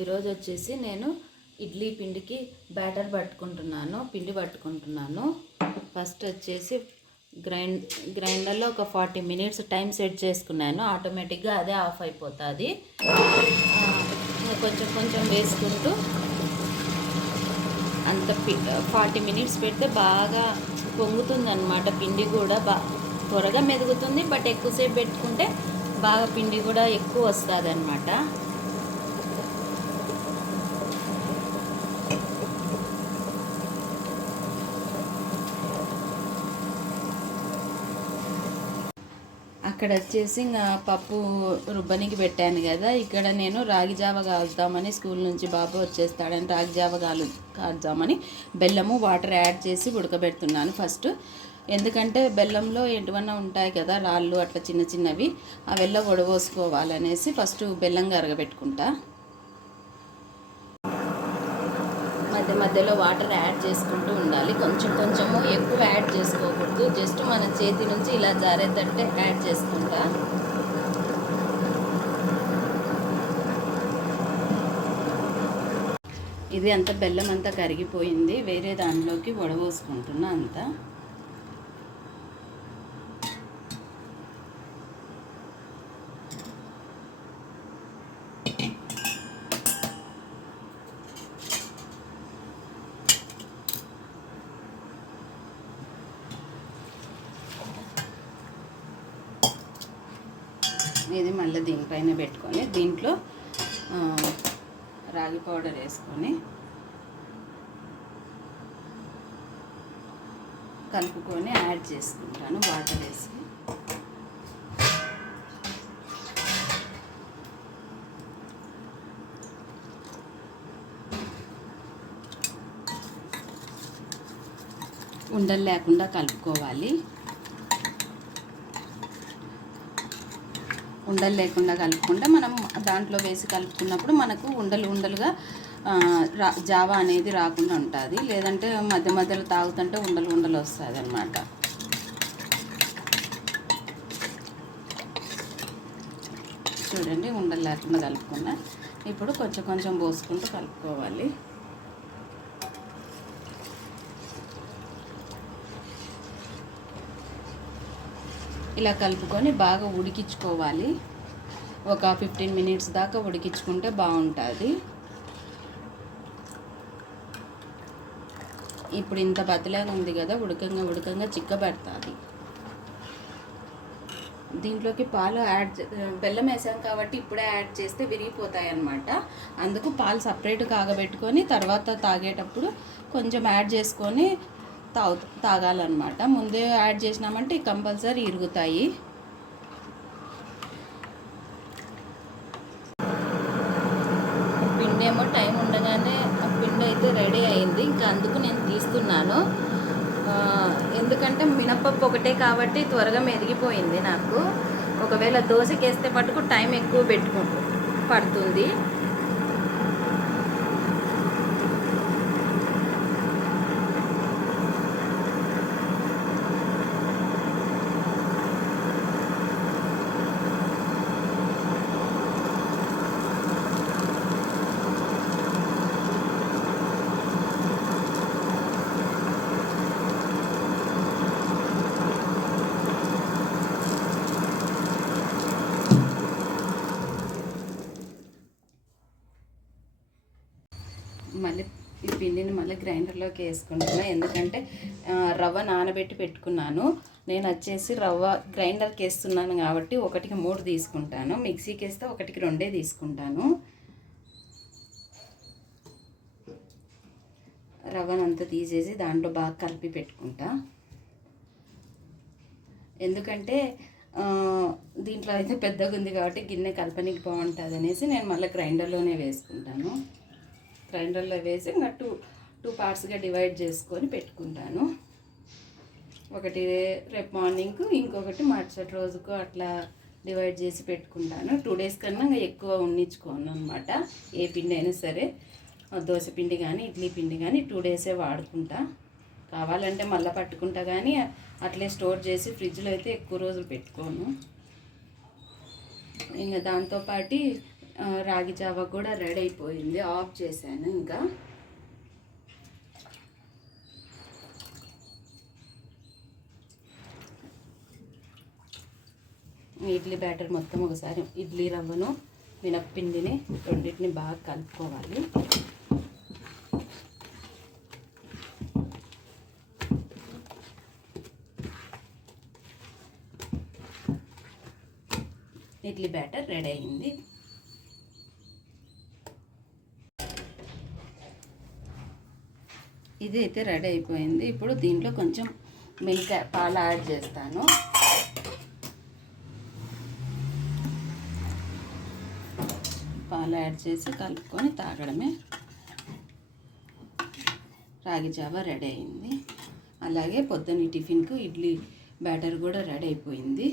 ఈరోజు వచ్చేసి నేను ఇడ్లీ పిండికి బ్యాటర్ పట్టుకుంటున్నాను పిండి పట్టుకుంటున్నాను. ఫస్ట్ వచ్చేసి గ్రైండ్ గ్రైండర్లో ఒక ఫార్టీ మినిట్స్ టైం సెట్ చేసుకున్నాను. ఆటోమేటిక్గా అదే ఆఫ్ అయిపోతుంది. కొంచెం కొంచెం వేసుకుంటూ అంత పి ఫార్టీ మినిట్స్ పెడితే బాగా పొంగుతుంది అనమాట పిండి కూడా బా త్వరగా మెదుగుతుంది బట్ ఎక్కువసేపు పెట్టుకుంటే బాగా పిండి కూడా ఎక్కువ వస్తుంది అనమాట అక్కడ వచ్చేసి నా పప్పు రుబ్బనికి పెట్టాను కదా. ఇక్కడ నేను రాగి జావ కాలుతామని స్కూల్ నుంచి బాబు వచ్చేస్తాడని రాగి జావ కాలు కాల్చామని బెల్లము వాటర్ యాడ్ చేసి ఉడకబెడుతున్నాను ఫస్ట్. ఎందుకంటే బెల్లంలో ఎటువన్నా ఉంటాయి కదా రాళ్ళు అట్లా చిన్న చిన్నవి అవెల్ల ఒడవోసుకోవాలనేసి ఫస్ట్ బెల్లం కరగబెట్టుకుంటా మధ్య మధ్యలో వాటర్ యాడ్ చేసుకుంటూ ఉండాలి. కొంచెం కొంచెము ఎక్కువ యాడ్ చేసుకోకూడదు. జస్ట్ మన చేతి నుంచి ఇలా జారేటట్టే యాడ్ చేసుకుంటా. ఇది అంత బెల్లం అంతా కరిగిపోయింది. వేరే దానిలోకి వడవోసుకుంటున్నా అంతా. ఇది మళ్ళీ దీనిపైన పెట్టుకొని దీంట్లో రాగి పౌడర్ వేసుకొని కలుపుకొని యాడ్ చేసుకుంటాను వాటర్ వేసి. ఉండలు లేకుండా కలుపుకోవాలి. ఉండలు లేకుండా కలుపుకుంటే మనం దాంట్లో వేసి కలుపుకున్నప్పుడు మనకు ఉండలు ఉండలుగా రా జావా అనేది రాకుండా ఉంటుంది. లేదంటే మధ్య మధ్యలో తాగుతుంటే ఉండలు ఉండలు వస్తుంది అనమాట చూడండి ఉండలు లేకుండా కలుపుకున్నా. ఇప్పుడు కొంచెం కొంచెం పోసుకుంటూ కలుపుకోవాలి. ఇలా కలుపుకొని బాగా ఉడికించుకోవాలి. ఒక ఫిఫ్టీన్ మినిట్స్ దాకా ఉడికించుకుంటే బాగుంటుంది. ఇప్పుడు ఇంత బతిలాగా ఉంది కదా ఉడకంగా ఉడకంగా చిక్కబడుతుంది. దీంట్లోకి పాలు యాడ్ చే- బెల్లం వేసాం కాబట్టి ఇప్పుడే యాడ్ చేస్తే విరిగిపోతాయి అన్నమాట అందుకు పాలు సపరేట్ కాగబెట్టుకొని తర్వాత తాగేటప్పుడు కొంచెం యాడ్ చేసుకొని తాగు తాగాలన్నమాట. ముందే యాడ్ చేసినామంటే కంపల్సరీ ఇరుగుతాయి. పిండి ఏమో టైం ఉండగానే ఆ పిండి అయితే రెడీ అయింది. ఇంకా అందుకు నేను తీస్తున్నాను. ఎందుకంటే మినపప్పు ఒకటే కాబట్టి త్వరగా మెదిగిపోయింది నాకు. ఒకవేళ దోశకి వేస్తే మటుకు టైం ఎక్కువ పెట్టుకుంటు పడుతుంది. మళ్ళీ ఈ పిండిని మళ్ళీ గ్రైండర్లోకి వేసుకుంటున్నా. ఎందుకంటే రవ్వ నానబెట్టి పెట్టుకున్నాను. నేను వచ్చేసి రవ్వ గ్రైండర్కి వేస్తున్నాను కాబట్టి ఒకటికి మూడు తీసుకుంటాను. మిక్సీకి వేస్తే ఒకటికి రెండే తీసుకుంటాను. రవ్వనంతా తీసేసి దాంట్లో బాగా కలిపి పెట్టుకుంటా. ఎందుకంటే దీంట్లో అయితే పెద్దగా ఉంది కాబట్టి గిన్నె కలపనికి బాగుంటుంది అనేసి నేను మళ్ళీ గ్రైండర్లోనే వేసుకుంటాను. గ్రైండర్లో వేసి ఇంకా టూ టూ పార్ట్స్గా డివైడ్ చేసుకొని పెట్టుకుంటాను. ఒకటి రేపు మార్నింగ్ ఇంకొకటి మరుసటి రోజుకు అట్లా డివైడ్ చేసి పెట్టుకుంటాను. టూ డేస్ కన్నా ఇంకా ఎక్కువ ఉండించుకోను అనమాట ఏ పిండి అయినా సరే దోశ పిండి కానీ ఇడ్లీ పిండి కానీ టూ డేసే వాడుకుంటా. కావాలంటే మళ్ళీ పట్టుకుంటా కానీ అట్లే స్టోర్ చేసి ఫ్రిడ్జ్లో అయితే ఎక్కువ రోజులు పెట్టుకోను. ఇంకా దాంతోపాటి రాగి జావ కూడా రెడీ అయిపోయింది. ఆఫ్ చేశాను ఇంకా. ఇడ్లీ బ్యాటర్ మొత్తం ఒకసారి ఇడ్లీ రవ్వను మినప్పిండిని రెండింటిని బాగా కలుపుకోవాలి. ఇడ్లీ బ్యాటర్ రెడీ అయింది. ఇది అయితే రెడీ అయిపోయింది. ఇప్పుడు దీంట్లో కొంచెం మిల్క్ పాలు యాడ్ చేస్తాను. పాలు యాడ్ చేసి కలుపుకొని తాగడమే. రాగి జావ రెడీ అయింది. అలాగే పొద్దున్న టిఫిన్కు ఇడ్లీ బ్యాటర్ కూడా రెడీ అయిపోయింది.